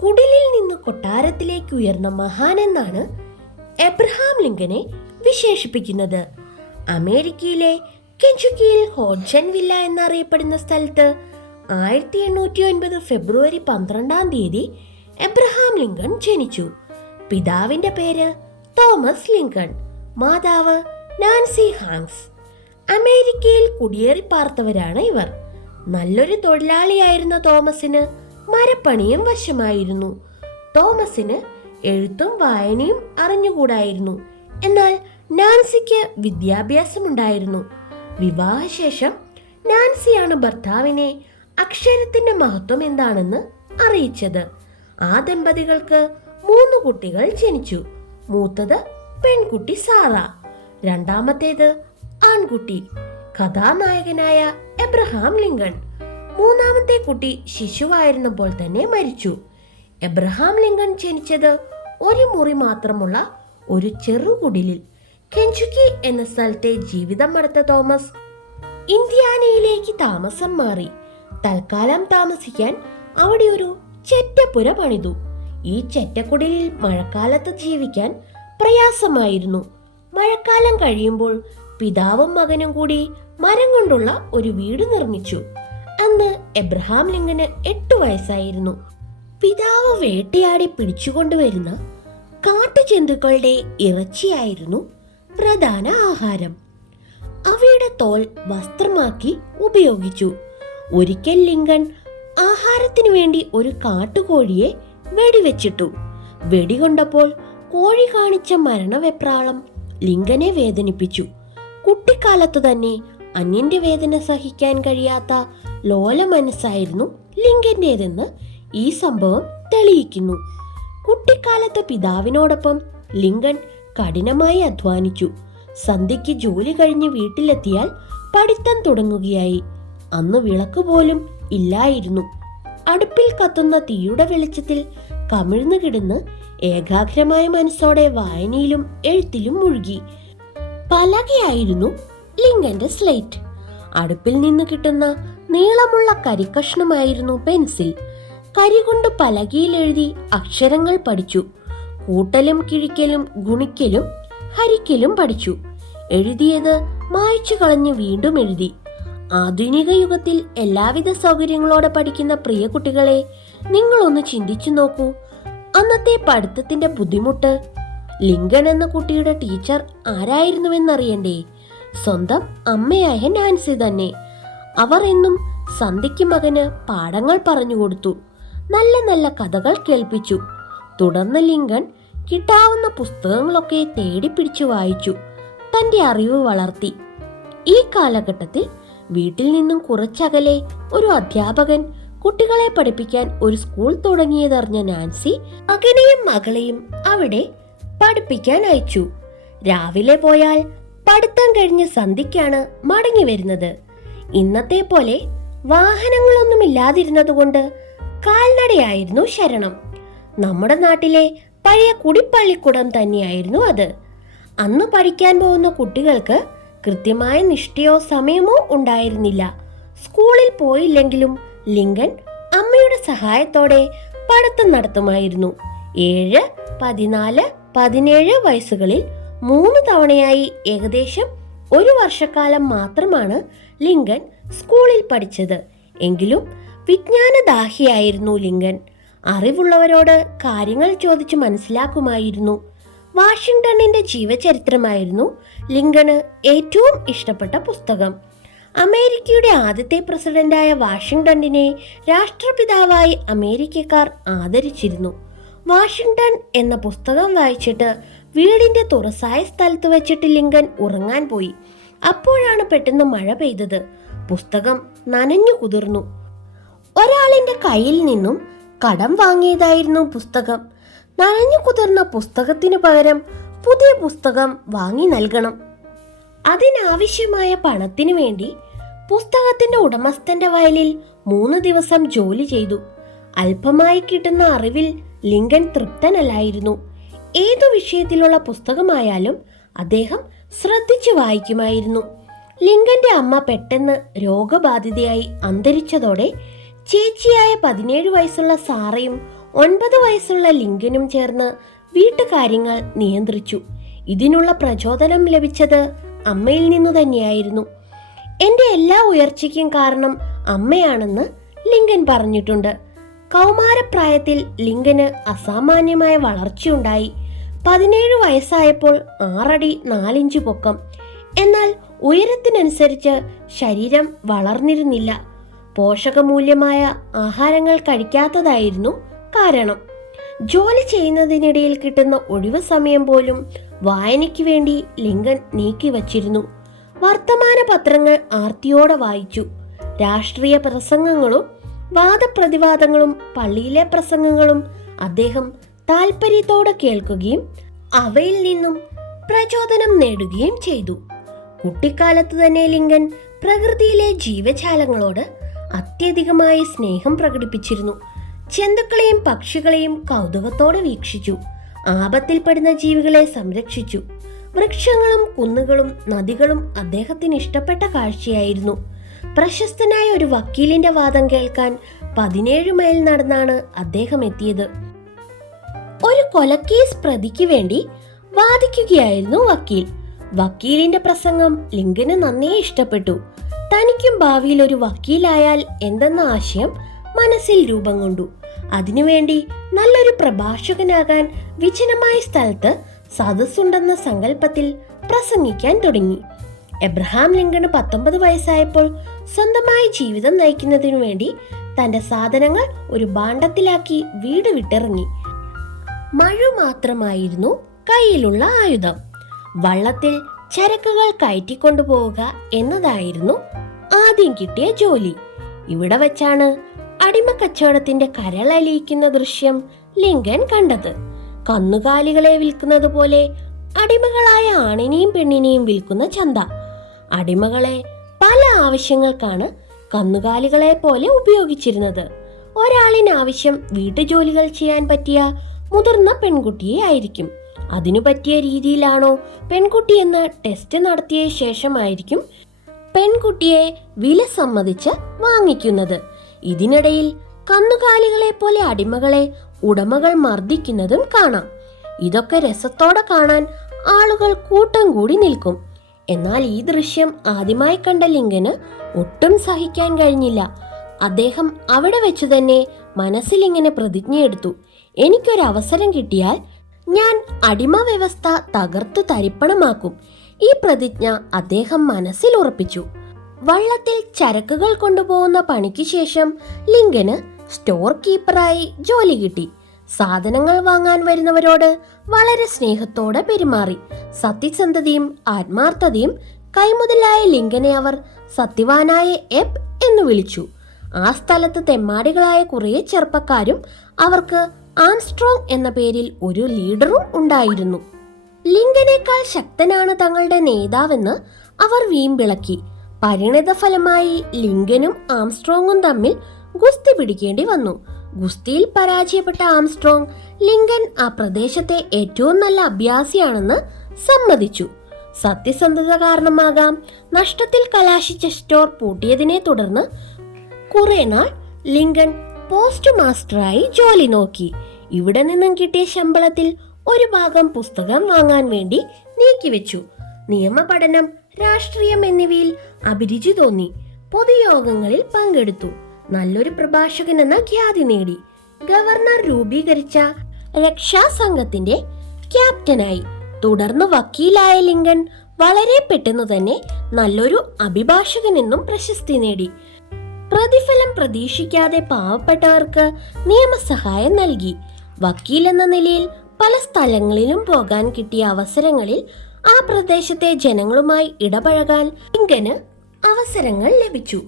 കുടിലിൽ നിന്ന് കൊട്ടാരത്തിലേക്ക് ഉയർന്ന മഹാനെന്നാണ് എബ്രഹാം ലിങ്കനെ വിശേഷിപ്പിക്കുന്നത്. അമേരിക്കയിലെ കെഞ്ചുക്കിയിൽ ഹോഡ്സൺ വില്ല എന്നറിയപ്പെടുന്ന സ്ഥലത്ത് 1809 ഫെബ്രുവരി 12 എബ്രഹാം ലിങ്കൺ ജനിച്ചു. പിതാവിന്റെ പേര് തോമസ് ലിങ്കൺ, മാതാവ് നാൻസി ഹാങ്സ്. അമേരിക്കയിൽ കുടിയേറി പാർത്തവരാണ് ഇവർ. നല്ലൊരു തൊഴിലാളിയായിരുന്ന തോമസിന് മരപ്പണിയും വശമായിരുന്നു. തോമസിന് എഴുത്തും വായനയും അറിഞ്ഞുകൂടായിരുന്നു. എന്നാൽ നാൻസിക്ക് വിദ്യാഭ്യാസമുണ്ടായിരുന്നു. വിവാഹശേഷം നാൻസിയാണ് ഭർത്താവിനെ അക്ഷരത്തിന്റെ മഹത്വം എന്താണെന്ന് അറിയിച്ചത്. ആ ദമ്പതികൾക്ക് 3 കുട്ടികൾ ജനിച്ചു. മൂത്തത് പെൺകുട്ടി സാറ, രണ്ടാമത്തേത് ആൺകുട്ടി കഥാനായകനായ എബ്രഹാം ലിങ്കൺ. മൂന്നാമത്തെ കുട്ടി ശിശുവായിരുന്നപ്പോൾ തന്നെ മരിച്ചു. എബ്രഹാം ലിങ്കൺ ജനിച്ചത് ഒരു മുറി മാത്രമുള്ള ഒരു ചെറുകുടിലിൽ കെഞ്ചുക്കി എന്ന സ്ഥലത്തെ ജീവിതം മടുത്ത തോമസ് ഇന്ത്യാനയിലേക്ക് താമസം മാറി. തൽക്കാലം താമസിക്കാൻ അവിടെ ഒരു ചെറ്റപ്പുര പണിതു. ഈ ചെറ്റക്കുടിലിൽ മഴക്കാലത്ത് ജീവിക്കാൻ പ്രയാസമായിരുന്നു. മഴക്കാലം കഴിയുമ്പോൾ പിതാവും മകനും കൂടി മരം കൊണ്ടുള്ള ഒരു വീട് നിർമ്മിച്ചു. അന്ന് എബ്രഹാം ലിങ്കന് 8 വയസ്സായിരുന്നു. പിതാവ് വേട്ടയാടി പിടിച്ചുകൊണ്ടുവരുന്ന കാട്ടുജന്തുക്കളുടെ ഇറച്ചിയായിരുന്നു പ്രധാന ആഹാരം. അവയുടെ തോൽ വസ്ത്രമാക്കി ഉപയോഗിച്ചു. ഒരിക്കൽ ലിങ്കൺ ആഹാരത്തിനു വേണ്ടി ഒരു കാട്ടുകോഴിയെ വെടിവെച്ചിട്ടു. വെടികൊണ്ടപ്പോൾ കോഴി കാണിച്ച മരണവെപ്രാളം ലിങ്കനെ വേദനിപ്പിച്ചു. കുട്ടിക്കാലത്തു തന്നെ അന്യന്റെ വേദന സഹിക്കാൻ കഴിയാത്ത ലോല മനസ്സായിരുന്നു ലിങ്കന്റേതെന്ന് ഈ സംഭവം തെളിയിക്കുന്നു. കുട്ടിക്കാലത്ത് പിതാവിനോടൊപ്പം ലിങ്കൺ കഠിനമായി അധ്വാനിച്ചു. സന്ധ്യയ്ക്ക് ജോലി കഴിഞ്ഞ് വീട്ടിലെത്തിയാൽ പഠിത്തം തുടങ്ങുകയായി. അന്ന് വിളക്ക് പോലും ഇല്ലായിരുന്നു. അടുപ്പിൽ കത്തുന്ന തീയുടെ വെളിച്ചത്തിൽ കമിഴ്ന്നു കിടന്ന് ഏകാഗ്രമായ മനസ്സോടെ വായനയിലും എഴുത്തിലും മുഴുകി. പലകയായിരുന്നു ലിങ്കന്റെ സ്ലേറ്റ്. അടുപ്പിൽ നിന്ന് കിട്ടുന്ന നീളമുള്ള കരിക്കഷ്ണമായിരുന്നു പെൻസിൽ. കരി കൊണ്ട് പലകയിൽ എഴുതി അക്ഷരങ്ങൾ പഠിച്ചു. കൂട്ടലും കിഴിക്കലും ഗുണിക്കലും ഹരിക്കലും പഠിച്ചു. എഴുതിയത് മായ്ച്ചു കളഞ്ഞ് വീണ്ടും എഴുതി. ആധുനിക യുഗത്തിൽ എല്ലാവിധ സൗകര്യങ്ങളോടെ പഠിക്കുന്ന പ്രിയ കുട്ടികളെ, നിങ്ങളൊന്ന് ചിന്തിച്ചു നോക്കൂ. അന്നത്തെ പഠിത്തത്തിന്റെ ബുദ്ധിമുട്ട്. ലിങ്കൺ എന്ന കുട്ടിയുടെ ടീച്ചർ ആരായിരുന്നുവെന്നറിയണ്ടേ? സ്വന്തം അമ്മയായ നാൻസി തന്നെ. അവർ എന്നും സന്ധ്യയ്ക്ക് മകന് പാഠങ്ങൾ പറഞ്ഞുകൊടുത്തു. നല്ല നല്ല കഥകൾ കേൾപ്പിച്ചു. തുടർന്ന് ലിങ്കൺ കിട്ടാവുന്ന പുസ്തകങ്ങളൊക്കെ തേടിപ്പിടിച്ചു വായിച്ചു. തന്റെ അറിവ് വളർത്തി. ഈ കാലഘട്ടത്തിൽ വീട്ടിൽ നിന്നും കുറച്ചകലെ ഒരു അധ്യാപകൻ കുട്ടികളെ പഠിപ്പിക്കാൻ ഒരു സ്കൂൾ തുടങ്ങിയതറിഞ്ഞ നാൻസി മകനെയും മകളെയും അവിടെ പഠിപ്പിക്കാൻ അയച്ചു. രാവിലെ പോയാൽ പഠിത്തം കഴിഞ്ഞ് സന്ധ്യയ്ക്കാണ് മടങ്ങി വരുന്നത്. ഇന്നത്തെ പോലെ വാഹനങ്ങളൊന്നും ഇല്ലാതിരുന്നതുകൊണ്ട് കാൽനടയായിരുന്നു ശരണം. നമ്മുടെ നാട്ടിലെ പഴയ കുടിപ്പള്ളിക്കൂടം തന്നെയായിരുന്നു അത്. അന്ന് പഠിക്കാൻ പോകുന്ന കുട്ടികൾക്ക് കൃത്യമായ നിഷ്ഠയോ സമയമോ ഉണ്ടായിരുന്നില്ല. സ്കൂളിൽ പോയില്ലെങ്കിലും ലിങ്കൺ അമ്മയുടെ സഹായത്തോടെ പഠിത്തം നടത്തുമായിരുന്നു. 7, 14, 17 വയസ്സുകളിൽ 3 തവണയായി ഏകദേശം 1 വർഷക്കാലം മാത്രമാണ് ലിങ്കൺ സ്കൂളിൽ പഠിച്ചത്. എങ്കിലും വിജ്ഞാനദാഹിയായിരുന്നു ലിങ്കൺ. അറിവുള്ളവരോട് കാര്യങ്ങൾ ചോദിച്ചു മനസ്സിലാക്കുമായിരുന്നു. വാഷിംഗ്ടണിന്റെ ജീവചരിത്രമായിരുന്നു ലിങ്കണ് ഏറ്റവും ഇഷ്ടപ്പെട്ട പുസ്തകം. അമേരിക്കയുടെ ആദ്യത്തെ പ്രസിഡന്റായ വാഷിംഗ്ടണിനെ രാഷ്ട്രപിതാവായി അമേരിക്കക്കാർ ആദരിച്ചിരുന്നു. വാഷിംഗ്ടൺ എന്ന പുസ്തകം വായിച്ചിട്ട് വീടിന്റെ തുറസായ സ്ഥലത്ത് വെച്ചിട്ട് ലിങ്കൺ ഉറങ്ങാൻ പോയി. അപ്പോഴാണ് പെട്ടെന്ന് മഴ പെയ്തത്. പുസ്തകം നനഞ്ഞു കുതിർന്നു. ഒരാളിന്റെ കയ്യിൽ നിന്നും കടം വാങ്ങിയതായിരുന്നു പുസ്തകം. നനഞ്ഞു കുതിർന്ന പുസ്തകത്തിനു പകരം പുതിയ പുസ്തകം വാങ്ങി നൽകണം. അതിനാവശ്യമായ പണത്തിനു വേണ്ടി പുസ്തകത്തിന്റെ ഉടമസ്ഥന്റെ വയലിൽ 3 ദിവസം ജോലി ചെയ്തു. അല്പമായി കിട്ടുന്ന അറിവിൽ ലിങ്കൺ തൃപ്തനല്ലായിരുന്നു. ഏതു വിഷയത്തിലുള്ള പുസ്തകമായാലും അദ്ദേഹം ശ്രദ്ധിച്ചു വായിക്കുമായിരുന്നു. ലിങ്കന്റെ അമ്മ പെട്ടെന്ന് രോഗബാധിതയായി അന്തരിച്ചതോടെ ചേച്ചിയായ 17 വയസ്സുള്ള സാറയും 9 വയസ്സുള്ള ലിങ്കനും ചേർന്ന് വീട്ടുകാര്യങ്ങൾ നിയന്ത്രിച്ചു. ഇതിനുള്ള പ്രചോദനം ലഭിച്ചത് അമ്മയിൽ നിന്നു തന്നെയായിരുന്നു. എൻ്റെ എല്ലാ ഉയർച്ചയ്ക്കും കാരണം അമ്മയാണെന്ന് ലിങ്കൻ പറഞ്ഞിട്ടുണ്ട്. കൗമാരപ്രായത്തിൽ ലിങ്കന് അസാമാന്യമായ വളർച്ചയുണ്ടായി. 17 വയസ്സായപ്പോൾ 6 അടി 4 ഇഞ്ച് പൊക്കം. എന്നാൽ ഉയരത്തിനനുസരിച്ച് ശരീരം വളർന്നിരുന്നില്ല. പോഷകമൂല്യമായ ആഹാരങ്ങൾ കഴിക്കാത്തതായിരുന്നു കാരണം. ജോലി ചെയ്യുന്നതിനിടയിൽ കിട്ടുന്ന ഒഴിവ് സമയം പോലും വായനയ്ക്ക് വേണ്ടി ലിങ്കൻ നീക്കിവച്ചിരുന്നു. വർത്തമാന പത്രങ്ങൾ ആർത്തിയോടെ വായിച്ചു. രാഷ്ട്രീയ പ്രസംഗങ്ങളും വാദപ്രതിവാദങ്ങളും പള്ളിയിലെ പ്രസംഗങ്ങളും അദ്ദേഹം താല്പര്യത്തോടെ കേൾക്കുകയും അവയിൽ നിന്നും പ്രചോദനം നേടുകയും ചെയ്തു. കുട്ടിക്കാലത്ത് തന്നെ ലിങ്കൻ പ്രകൃതിയിലെ ജീവജാലങ്ങളോട് അത്യധികമായി സ്നേഹം പ്രകടിപ്പിച്ചിരുന്നു. ജന്തുക്കളെയും പക്ഷികളെയും കൗതുകത്തോടെ വീക്ഷിച്ചു. ആപത്തിൽപ്പെടുന്ന ജീവികളെ സംരക്ഷിച്ചു. വൃക്ഷങ്ങളും കുന്നുകളും നദികളും അദ്ദേഹത്തിന് ഇഷ്ടപ്പെട്ട കാഴ്ചയായിരുന്നു. പ്രശസ്തനായ ഒരു വക്കീലിന്റെ വാദം കേൾക്കാൻ 17 മൈൽ നടന്നാണ് അദ്ദേഹം എത്തിയത്. ഒരു കൊലക്കേസ് പ്രതിക്ക് വേണ്ടി വാദിക്കുകയായിരുന്നു വക്കീൽ. വക്കീലിന്റെ പ്രസംഗം ലിങ്കന് നന്നേ ഇഷ്ടപ്പെട്ടു. തനിക്കും ഭാവിയിൽ ഒരു വക്കീലായാൽ എന്തെന്ന ആശയം മനസ്സിൽ രൂപം കൊണ്ടു. അതിനുവേണ്ടി നല്ലൊരു പ്രഭാഷകനാകാൻ വിജനമായ സ്ഥലത്ത് സദസ്സുണ്ടെന്ന സങ്കല്പത്തിൽ പ്രസംഗിക്കാൻ തുടങ്ങി. എബ്രഹാം ലിങ്കണ് 19 വയസ്സായപ്പോൾ സ്വന്തമായി ജീവിതം നയിക്കുന്നതിനു വേണ്ടി തന്റെ സാധനങ്ങൾ ഒരു ഭാണ്ഡത്തിലാക്കി വീട് വിട്ടിറങ്ങി. മഴ മാത്രമായിരുന്നു കയ്യിലുള്ള ആയുധം. വള്ളത്തിൽ ചരക്കുകൾ കയറ്റിക്കൊണ്ടുപോവുക എന്നതായിരുന്നു ആദ്യം കിട്ടിയ ജോലി. ഇവിടെ വെച്ചാണ് അടിമക്കച്ചവടത്തിന്റെ കരളലിയിക്കുന്ന ദൃശ്യം ലിങ്കൻ കണ്ടത്. കന്നുകാലികളെ വിൽക്കുന്നത് പോലെ അടിമകളായ ആണിനെയും പെണ്ണിനെയും വിൽക്കുന്ന ചന്ത. അടിമകളെ പല ആവശ്യങ്ങൾക്കാണ് കന്നുകാലികളെ പോലെ ഉപയോഗിച്ചിരുന്നത്. ഒരാളിന് ആവശ്യം വീട്ടുജോലികൾ ചെയ്യാൻ പറ്റിയ മുതിർന്ന പെൺകുട്ടിയെ ആയിരിക്കും. അതിനു പറ്റിയ രീതിയിലാണോ പെൺകുട്ടിയെന്ന് ടെസ്റ്റ് നടത്തിയ ശേഷമായിരിക്കും പെൺകുട്ടിയെ വില സമ്മതിച്ച് വാങ്ങിക്കുന്നത്. ഇതിനിടയിൽ കന്നുകാലികളെ പോലെ അടിമകളെ ഉടമകൾ മർദ്ദിക്കുന്നതും കാണാം. ഇതൊക്കെ രസത്തോടെ കാണാൻ ആളുകൾ കൂട്ടം കൂടി നിൽക്കും. എന്നാൽ ഈ ദൃശ്യം ആദ്യമായി കണ്ട ലിങ്കന് ഒട്ടും സഹിക്കാൻ കഴിഞ്ഞില്ല. അദ്ദേഹം അവിടെ വെച്ചു തന്നെ മനസ്സിൽ ഇങ്ങനെ പ്രതിജ്ഞയെടുത്തു: എനിക്കൊരവസരം കിട്ടിയാൽ ഞാൻ അടിമ വ്യവസ്ഥ തകർത്തു തരിപ്പണമാക്കും. ഈ പ്രതിജ്ഞ അദ്ദേഹം മനസ്സിൽ ഉറപ്പിച്ചു. വള്ളത്തിൽ ചരക്കുകൾ കൊണ്ടുപോകുന്ന പണിക്ക് ശേഷം ലിങ്കന് സ്റ്റോർ കീപ്പറായി ജോലി കിട്ടി. സാധനങ്ങൾ വാങ്ങാൻ വരുന്നവരോട് വളരെ സ്നേഹത്തോടെ പെരുമാറി. സത്യസന്ധതയും ആത്മാർത്ഥതയും കൈമുതലായ ലിങ്കനെ അവർ സത്യവാനായ എബ് എന്ന് വിളിച്ചു. ആ സ്ഥലത്ത് തെമ്മാടികളായ കുറേ ചെറുപ്പക്കാരും അവർക്ക് ആംസ്ട്രോങ് എന്ന പേരിൽ ഒരു ലീഡറും ഉണ്ടായിരുന്നു. ലിങ്കനേക്കാൾ ശക്തനാണ് തങ്ങളുടെ നേതാവെന്ന് അവർ വീമ്പിളക്കി. പരിണിത ഫലമായി ലിങ്കനും ആംസ്ട്രോങ്ങും തമ്മിൽ ഗുസ്തി പിടിക്കേണ്ടി വന്നു. ഗുസ്തിയിൽ പരാജയപ്പെട്ട ആംസ്ട്രോങ് ലിങ്കൻ ആ പ്രദേശത്തെ ഏറ്റവും നല്ല അഭ്യാസിയാണെന്ന് സമ്മതിച്ചു. സത്യസന്ധത കാരണമാകാം നഷ്ടത്തിൽ കലാശിച്ച സ്റ്റോർ പൂട്ടിയതിനെ തുടർന്ന് കുറെ നാൾ ലിങ്കൻ പോസ്റ്റ് മാസ്റ്ററായി ജോലി നോക്കി. ഇവിടെ നിന്നും കിട്ടിയ ശമ്പളത്തിൽ ഒരു ഭാഗം പുസ്തകം വാങ്ങാൻ വേണ്ടി നീക്കിവെച്ചു. നിയമപഠനം, രാഷ്ട്രീയം എന്നിവയിൽ അഭിരുചി തോന്നി. പൊതുയോഗങ്ങളിൽ പങ്കെടുത്തു. നല്ലൊരു പ്രഭാഷകൻ എന്ന ഖ്യാതി നേടി. ഗവർണർ രൂപീകരിച്ച രക്ഷാസംഘത്തിന്റെ ക്യാപ്റ്റനായി. തുടർന്ന് വക്കീലായ ലിങ്കൻ വളരെ പെട്ടെന്ന് തന്നെ നല്ലൊരു അഭിഭാഷകൻ എന്നും പ്രശസ്തി നേടി. പ്രതിഫലം പ്രതീക്ഷിക്കാതെ പാവപ്പെട്ടവർക്ക് നിയമസഹായം നൽകി. വക്കീൽ എന്ന നിലയിൽ പല സ്ഥലങ്ങളിലും പോകാൻ കിട്ടിയ അവസരങ്ങളിൽ ആ പ്രദേശത്തെ ജനങ്ങളുമായി ഇടപഴകാൻ ലിങ്കന് അവസരങ്ങൾ ലഭിച്ചു.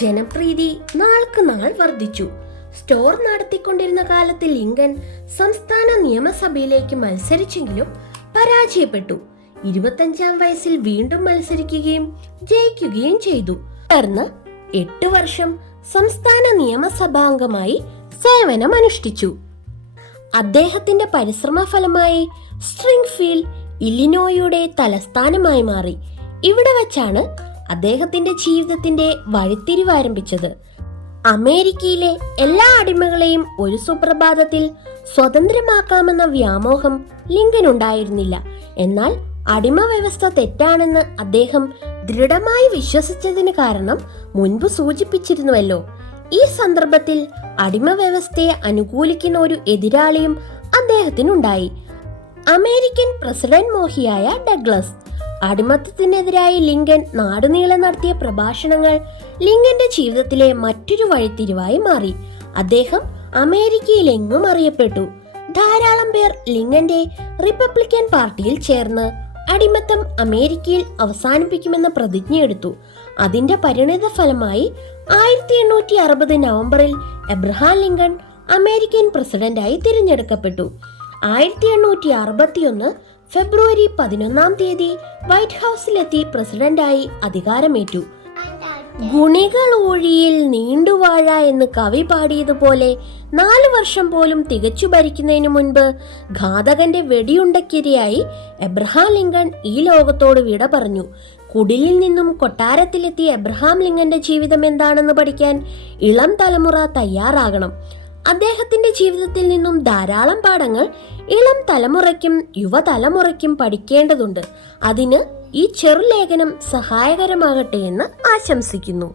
ജനപ്രീതി നാൾക്ക് നാൾ വർദ്ധിച്ചു. സ്റ്റോർ നടത്തിക്കൊണ്ടിരുന്ന കാലത്ത് ലിങ്കൻ സംസ്ഥാന നിയമസഭയിലേക്ക് മത്സരിച്ചെങ്കിലും പരാജയപ്പെട്ടു. 25-ാം വയസ്സിൽ വീണ്ടും മത്സരിക്കുകയും ജയിക്കുകയും ചെയ്തു. തുടർന്ന് 8 വർഷം സംസ്ഥാന നിയമസഭാംഗമായി സേവനമനുഷ്ഠിച്ചു. അദ്ദേഹത്തിന്റെ പരിശ്രമ ഫലമായി സ്പ്രിംഗ്ഫീൽഡ് ഇല്ലിനോയുടെ തലസ്ഥാനമായി മാറി. ഇവിടെ വച്ചാണ് അദ്ദേഹത്തിന്റെ ജീവിതത്തിന്റെ വഴിത്തിരിവ് ആരംഭിച്ചത്. അമേരിക്കയിലെ എല്ലാ അടിമകളെയും ഒരു സുപ്രഭാതത്തിൽ സ്വതന്ത്രമാക്കാമെന്ന വ്യാമോഹം ലിങ്കനുണ്ടായിരുന്നില്ല. എന്നാൽ അടിമ വ്യവസ്ഥ തെറ്റാണെന്ന് അദ്ദേഹം ദൃഢമായി വിശ്വസിച്ചതിന് കാരണം മുൻപ് സൂചിപ്പിച്ചിരുന്നുവല്ലോ. ഈ സന്ദർഭത്തിൽ അടിമ വ്യവസ്ഥയെ അനുകൂലിക്കുന്ന ഒരു എതിരാളിയും അദ്ദേഹത്തിനുണ്ടായി, അമേരിക്കൻ പ്രസിഡന്റ് മോഹിയായ ഡഗ്ലസ്. അടിമത്തത്തിനെതിരായി ലിങ്കൻ നാടുനീളെ നടത്തിയ പ്രഭാഷണങ്ങൾ ലിങ്കന്റെ ജീവിതത്തിലെ മറ്റൊരു വഴിത്തിരിവായി മാറി. അദ്ദേഹം അമേരിക്കയിലെങ്ങും അറിയപ്പെട്ടു. ധാരാളം പേർ ലിങ്കന്റെ റിപ്പബ്ലിക്കൻ പാർട്ടിയിൽ ചേർന്ന് അടിമത്തം അമേരിക്കയിൽ അവസാനിപ്പിക്കുമെന്ന പ്രതിജ്ഞയെടുത്തു. അതിന്റെ പരിണിത ഫലമായി 1860 നവംബറിൽ എബ്രഹാം ലിങ്കൺ അമേരിക്കൻ പ്രസിഡന്റായി തിരഞ്ഞെടുക്കപ്പെട്ടു. 1861 ഫെബ്രുവരി 11 വൈറ്റ് ഹൗസിലെത്തി പ്രസിഡന്റായി അധികാരമേറ്റു. ഗുണികൾ ഊഴിയിൽ നീണ്ടുവാഴ എന്ന് കവി പാടിയതുപോലെ 4 വർഷം പോലും തികച്ചു ഭരിക്കുന്നതിനു മുൻപ് ഘാതകന്റെ വെടിയുണ്ടക്കിരയായി എബ്രഹാം ലിങ്കൺ ഈ ലോകത്തോട് വിട പറഞ്ഞു. കുടിലിൽ നിന്നും കൊട്ടാരത്തിലെത്തിയ എബ്രഹാം ലിങ്കന്റെ ജീവിതം എന്താണെന്ന് പഠിക്കാൻ ഇളം തലമുറ തയ്യാറാകണം. അദ്ദേഹത്തിന്റെ ജീവിതത്തിൽ നിന്നും ധാരാളം പാഠങ്ങൾ ഇളം തലമുറയ്ക്കും യുവതലമുറയ്ക്കും പഠിക്കേണ്ടതുണ്ട്. അതിന് ഈ ചെറുലേഖനം സഹായകരമാകട്ടെ എന്ന് ആശംസിക്കുന്നു.